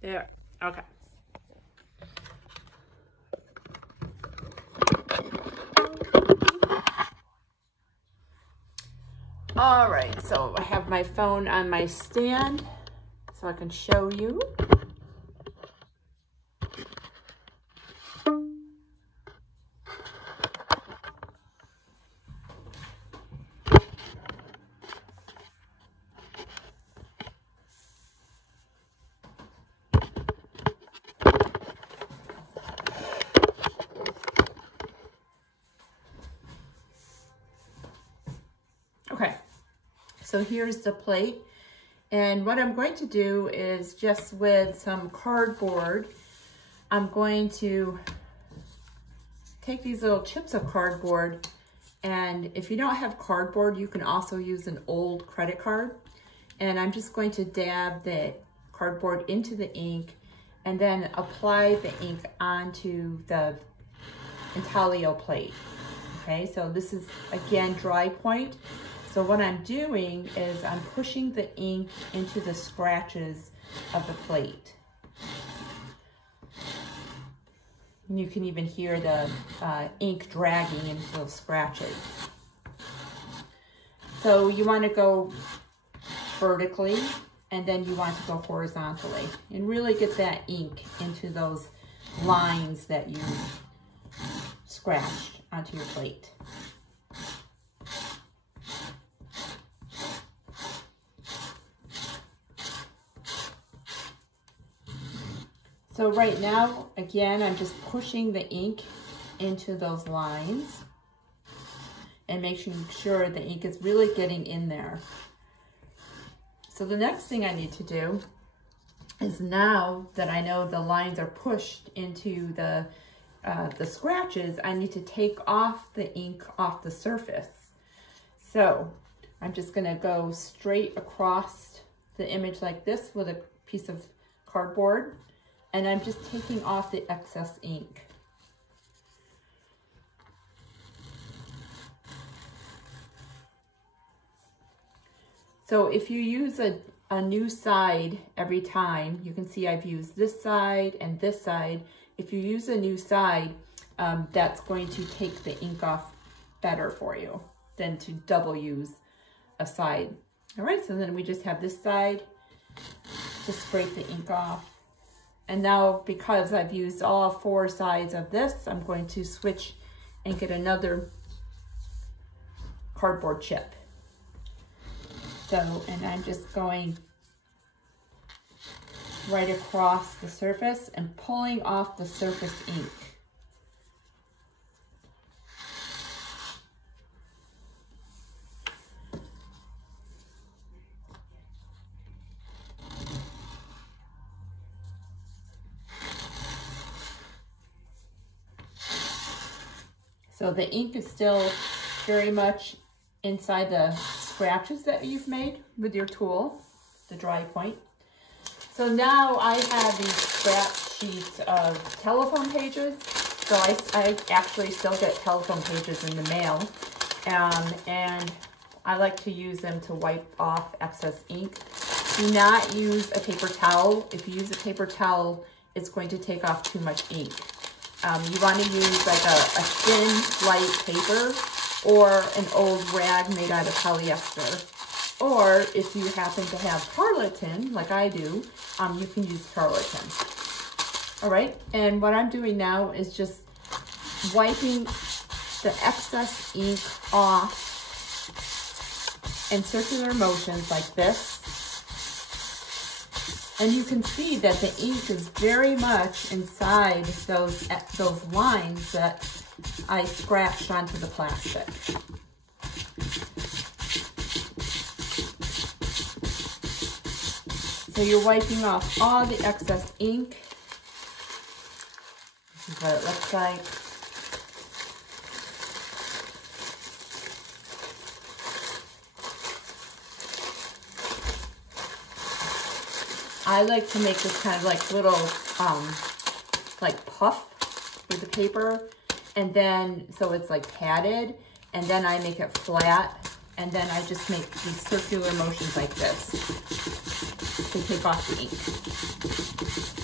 There, okay. All right, so I have my phone on my stand so I can show you. Okay, so here's the plate. And what I'm going to do is just with some cardboard, I'm going to take these little chips of cardboard, and if you don't have cardboard, you can also use an old credit card. And I'm just going to dab the cardboard into the ink and then apply the ink onto the intaglio plate. Okay, so this is again dry point. So what I'm doing is I'm pushing the ink into the scratches of the plate. And you can even hear the ink dragging into those scratches. So you want to go vertically, and then you want to go horizontally and really get that ink into those lines that you scratched onto your plate. So right now, again, I'm just pushing the ink into those lines and making sure the ink is really getting in there. So the next thing I need to do is, now that I know the lines are pushed into the scratches, I need to take off the ink off the surface. So I'm just gonna go straight across the image like this with a piece of cardboard, and I'm just taking off the excess ink. So if you use a new side every time, you can see I've used this side and this side. If you use a new side, that's going to take the ink off better for you than to double use a side. All right, so then we just have this side to scrape the ink off. And now, because I've used all 4 sides of this, I'm going to switch and get another cardboard chip. So, and I'm just going right across the surface and pulling off the surface ink. So the ink is still very much inside the scratches that you've made with your tool, the dry point. So now I have these scrap sheets of telephone pages. So I actually still get telephone pages in the mail. And I like to use them to wipe off excess ink. Do not use a paper towel. If you use a paper towel, it's going to take off too much ink. You want to use like a thin, light paper, or an old rag made out of polyester. Or if you happen to have tarlatan, like I do, you can use tarlatan. All right, and what I'm doing now is just wiping the excess ink off in circular motions like this. And you can see that the ink is very much inside those lines that I scratched onto the plastic. So you're wiping off all the excess ink. This is what it looks like. I like to make this kind of like little, like puff with the paper, and then, so it's like padded, and then I make it flat, and then I just make these circular motions like this to take off the ink.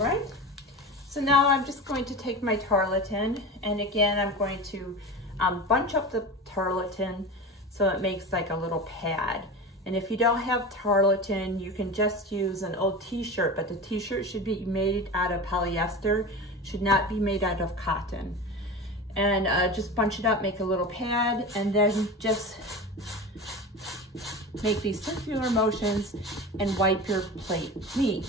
right. So now I'm just going to take my tarlatan, and again, I'm going to bunch up the tarlatan so it makes like a little pad. And if you don't have tarlatan, you can just use an old t-shirt, but the t-shirt should be made out of polyester, should not be made out of cotton. And just bunch it up, make a little pad, and then just make these circular motions and wipe your plate neat.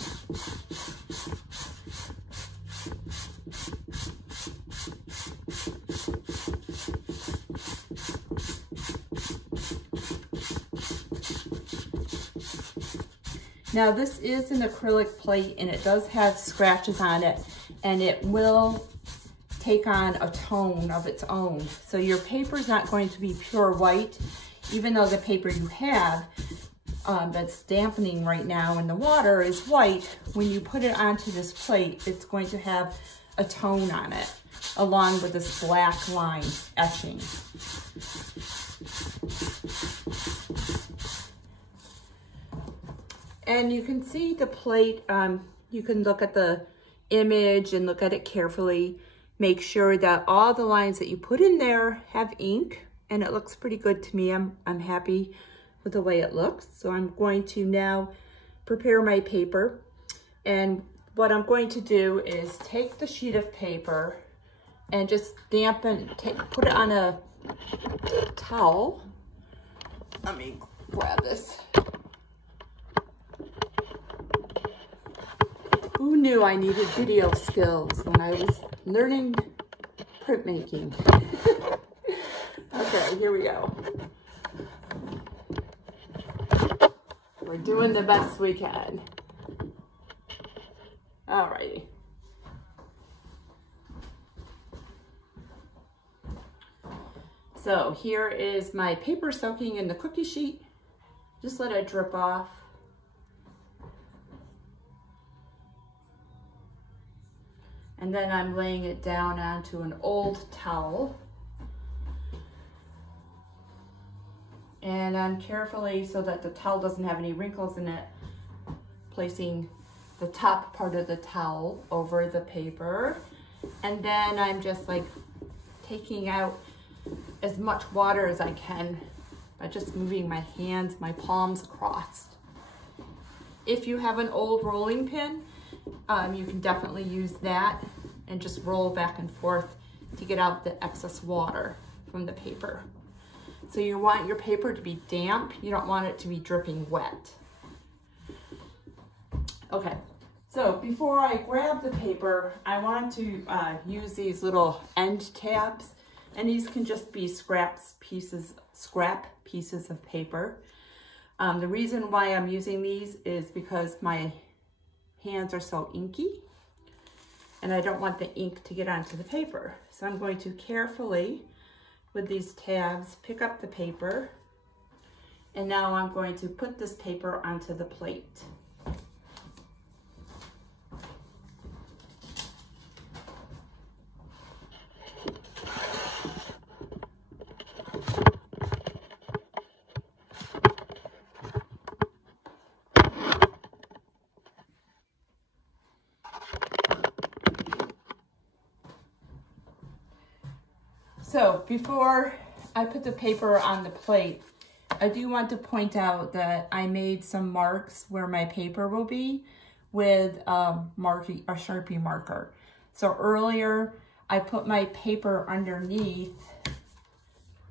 Now this is an acrylic plate and it does have scratches on it, and it will take on a tone of its own. So your paper is not going to be pure white, even though the paper you have that's dampening right now in the water is white. When you put it onto this plate, it's going to have a tone on it, along with this black line etching. And you can see the plate, you can look at the image and look at it carefully. Make sure that all the lines that you put in there have ink, and it looks pretty good to me. I'm happy with the way it looks. So I'm going to now prepare my paper. And what I'm going to do is take the sheet of paper and just dampen, put it on a towel. Let me grab this. Who knew I needed video skills when I was learning printmaking? Okay, here we go. We're doing the best we can. Alrighty. So here is my paper soaking in the cookie sheet. Just let it drip off. And then I'm laying it down onto an old towel. And I'm carefully, so that the towel doesn't have any wrinkles in it, placing the top part of the towel over the paper. And then I'm just like taking out as much water as I can by just moving my hands, my palms across. If you have an old rolling pin, you can definitely use that and just roll back and forth to get out the excess water from the paper. So you want your paper to be damp. You don't want it to be dripping wet. Okay, so before I grab the paper, I want to use these little end tabs, and these can just be scrap pieces of paper. The reason why I'm using these is because my hands are so inky and I don't want the ink to get onto the paper. So I'm going to carefully, with these tabs, pick up the paper, and now I'm going to put this paper onto the plate. So before I put the paper on the plate, I do want to point out that I made some marks where my paper will be with a Sharpie marker. So earlier I put my paper underneath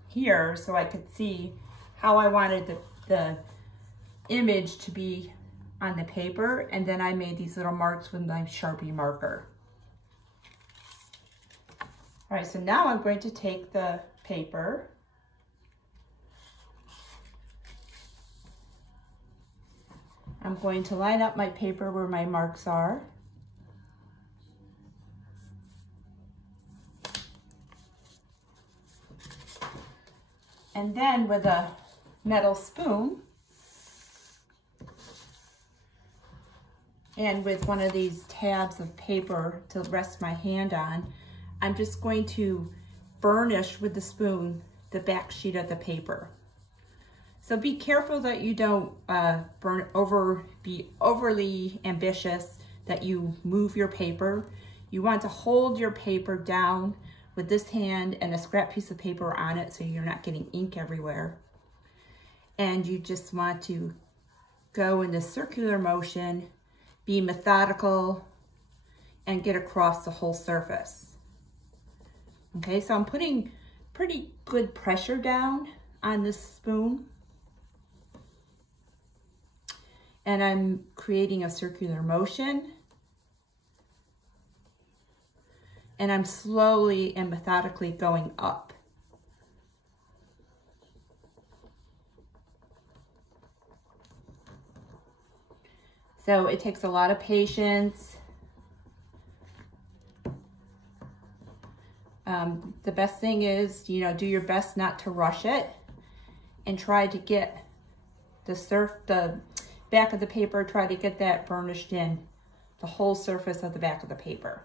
here so I could see how I wanted the image to be on the paper, and then I made these little marks with my Sharpie marker. All right, so now I'm going to take the paper I'm going to line up my paper where my marks are. And then with a metal spoon and with one of these tabs of paper to rest my hand on, I'm just going to burnish with the spoon the back sheet of the paper. So be careful that you don't be overly ambitious, that you move your paper. You want to hold your paper down with this hand and a scrap piece of paper on it so you're not getting ink everywhere. And you just want to go in this circular motion, be methodical, and get across the whole surface. Okay, so I'm putting pretty good pressure down on this spoon. And I'm creating a circular motion. And I'm slowly and methodically going up. So it takes a lot of patience. The best thing is, do your best not to rush it and try to get the back of the paper, try to get that burnished in the whole surface of the back of the paper.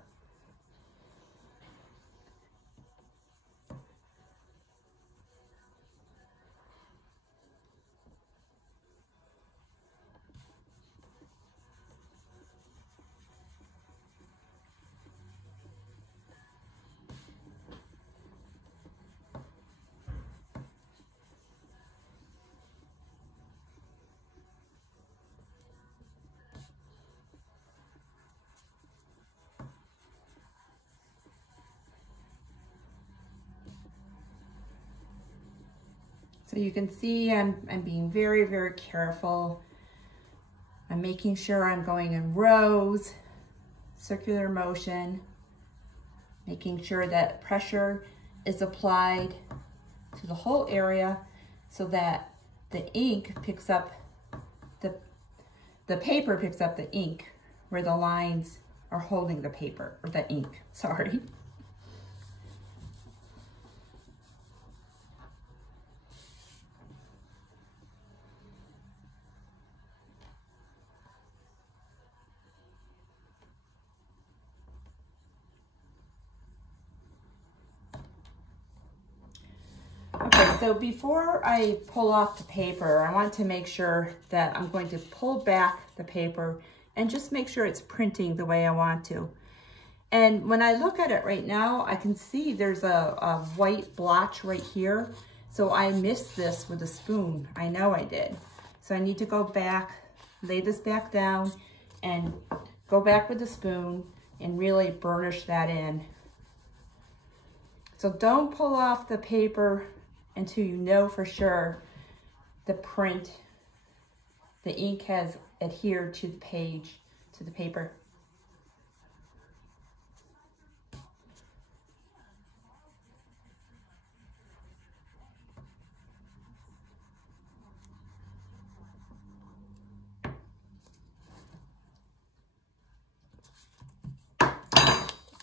So you can see I'm being very, very careful. I'm making sure I'm going in rows, circular motion, making sure that pressure is applied to the whole area so that the ink picks up, the paper picks up the ink where the lines are holding the paper, or the ink, sorry. Okay, so before I pull off the paper, I want to make sure that I'm going to pull back the paper and just make sure it's printing the way I want to. And when I look at it right now, I can see there's a white blotch right here. So I missed this with a spoon. I know I did. So I need to go back, lay this back down, and go back with the spoon and really burnish that in. So don't pull off the paper until you know for sure the ink has adhered to the page, to the paper.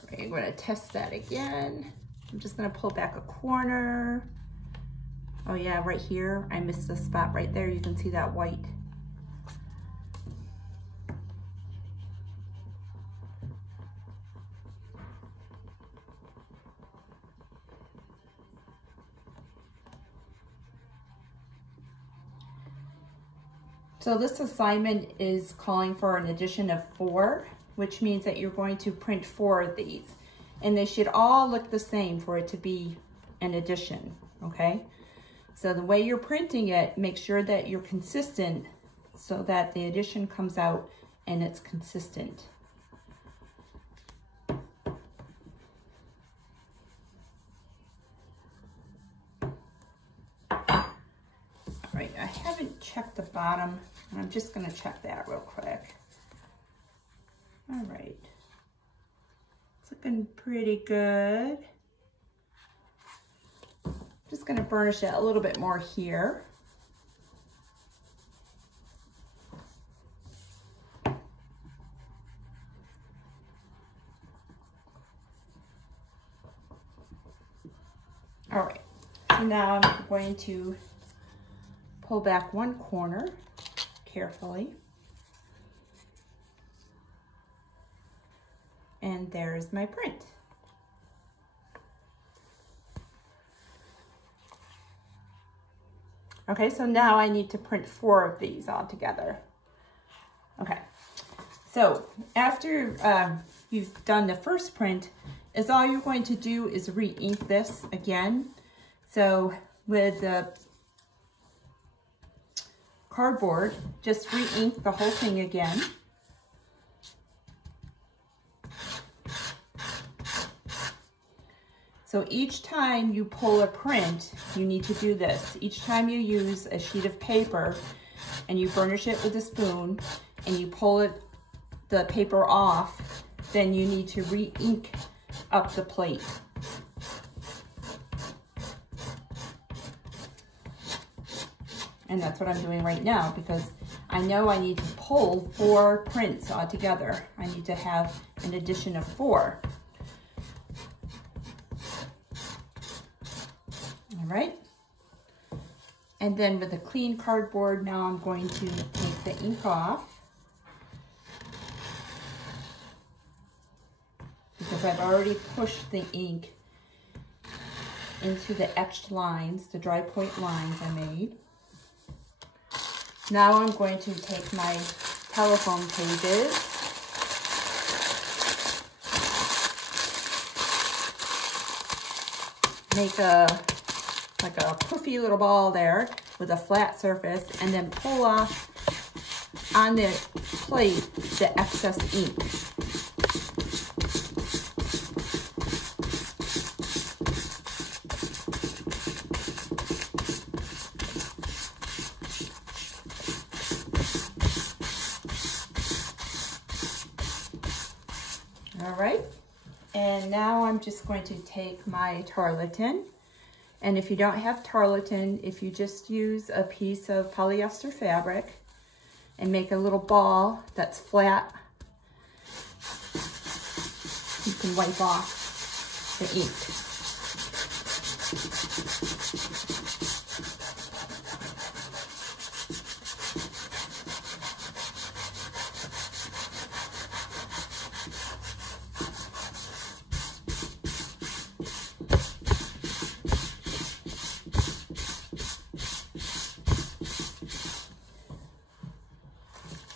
Okay, I'm going to test that again. I'm just going to pull back a corner. Oh yeah, right here, I missed the spot right there. You can see that white. So this assignment is calling for an addition of 4, which means that you're going to print 4 of these. And they should all look the same for it to be an addition, okay? So the way you're printing it, make sure that you're consistent so that the addition comes out and it's consistent. All right, I haven't checked the bottom, and I'm just gonna check that real quick. All right, it's looking pretty good. Just going to burnish it a little bit more here. All right, so now I'm going to pull back one corner carefully. And there's my print. Okay, so now I need to print 4 of these all together. Okay, So after you've done the first print, is all you're going to do is re-ink this again. So with the cardboard, just re-ink the whole thing again. So each time you pull a print, you need to do this. Each time you use a sheet of paper and you burnish it with a spoon and you pull the paper off, then you need to re-ink up the plate. And that's what I'm doing right now because I know I need to pull 4 prints altogether. I need to have an addition of 4. All right. And then with a clean cardboard, now I'm going to take the ink off because I've already pushed the ink into the etched lines, the dry point lines I made. Now I'm going to take my telephone pages make like a poofy little ball there with a flat surface and then pull off on the plate the excess ink. All right, and now I'm just going to take my tarlatan, and if you don't have tarlatan, if you just use a piece of polyester fabric and make a little ball that's flat, you can wipe off the ink.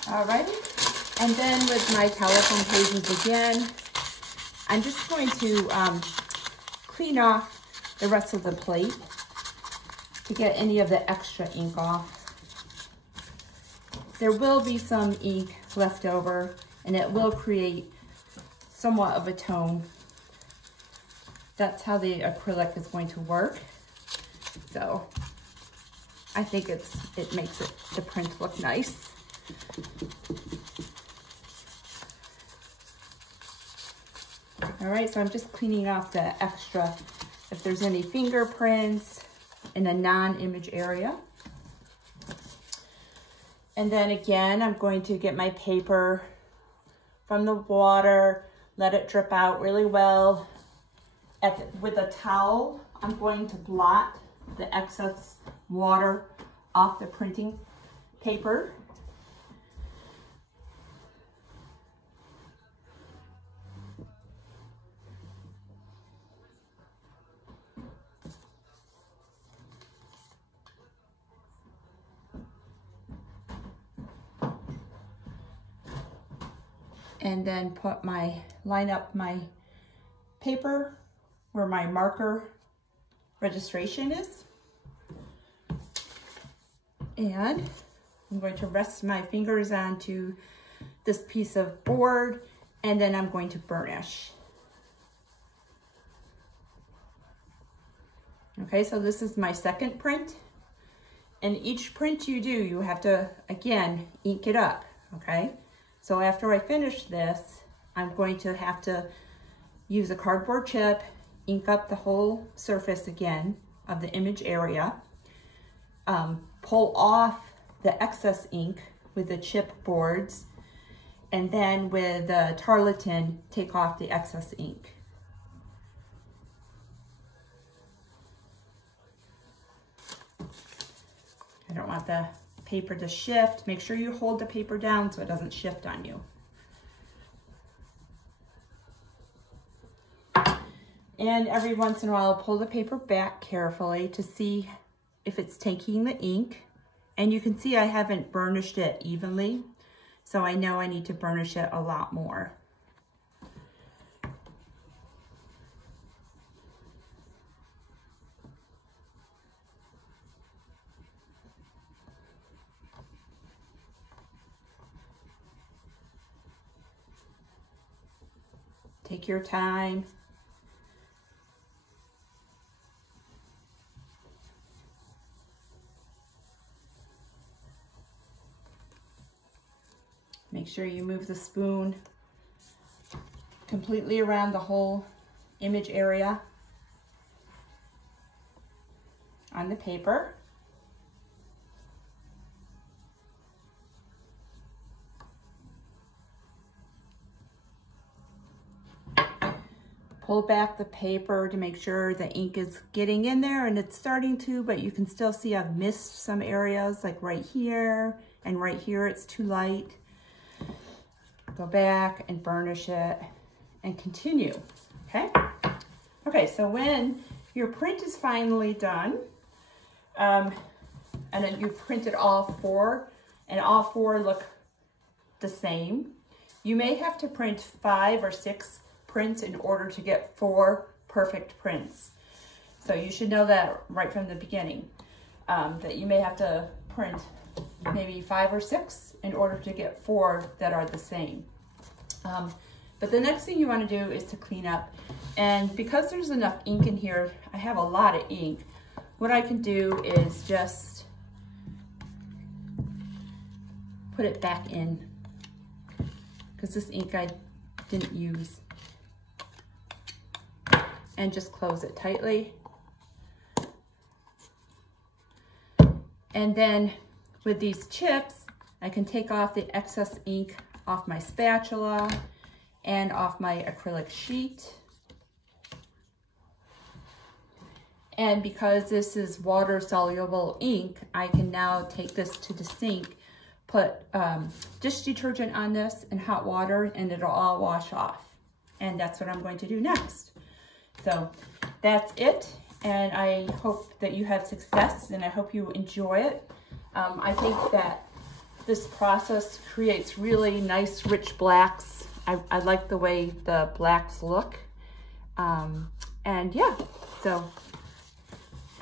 Alrighty, and then with my telephone pages again, I'm just going to clean off the rest of the plate to get any of the extra ink off. There will be some ink left over and it will create somewhat of a tone. That's how the acrylic is going to work. So I think it makes the print look nice. All right, so I'm just cleaning off the extra, if there's any fingerprints in a non-image area. And then again, I'm going to get my paper from the water, let it drip out really well. With a towel, I'm going to blot the excess water off the printing paper. And then line up my paper where my marker registration is. And I'm going to rest my fingers onto this piece of board, and then I'm going to burnish. Okay, so this is my second print. And each print you do, you have to, again, ink it up, okay? So after I finish this, I'm going to have to use a cardboard chip, ink up the whole surface again of the image area, pull off the excess ink with the chip boards, and then with the tarlatan, take off the excess ink. I don't want the paper to shift. Make sure you hold the paper down so it doesn't shift on you. And every once in a while, pull the paper back carefully to see if it's taking the ink. And you can see I haven't burnished it evenly. So I know I need to burnish it a lot more. Take your time. Make sure you move the spoon completely around the whole image area on the paper. Pull back the paper to make sure the ink is getting in there, and it's starting to, but you can still see I've missed some areas, like right here and right here it's too light. Go back and burnish it and continue, okay? Okay, so when your print is finally done, and then you've printed all four, and all four look the same, you may have to print 5 or 6 prints in order to get 4 perfect prints. So you should know that right from the beginning, that you may have to print maybe 5 or 6 in order to get 4 that are the same. But the next thing you want to do is to clean up. And because there's enough ink in here, I have a lot of ink. What I can do is just put it back in, because this ink I didn't use. And just close it tightly. And then with these chips, I can take off the excess ink off my spatula and off my acrylic sheet. And because this is water soluble ink, I can now take this to the sink, put dish detergent on this and hot water, and it'll all wash off. And that's what I'm going to do next. So that's it, and I hope that you have success, and I hope you enjoy it. I think that this process creates really nice, rich blacks. I like the way the blacks look. And yeah, so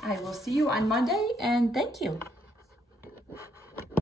I will see you on Monday, and thank you.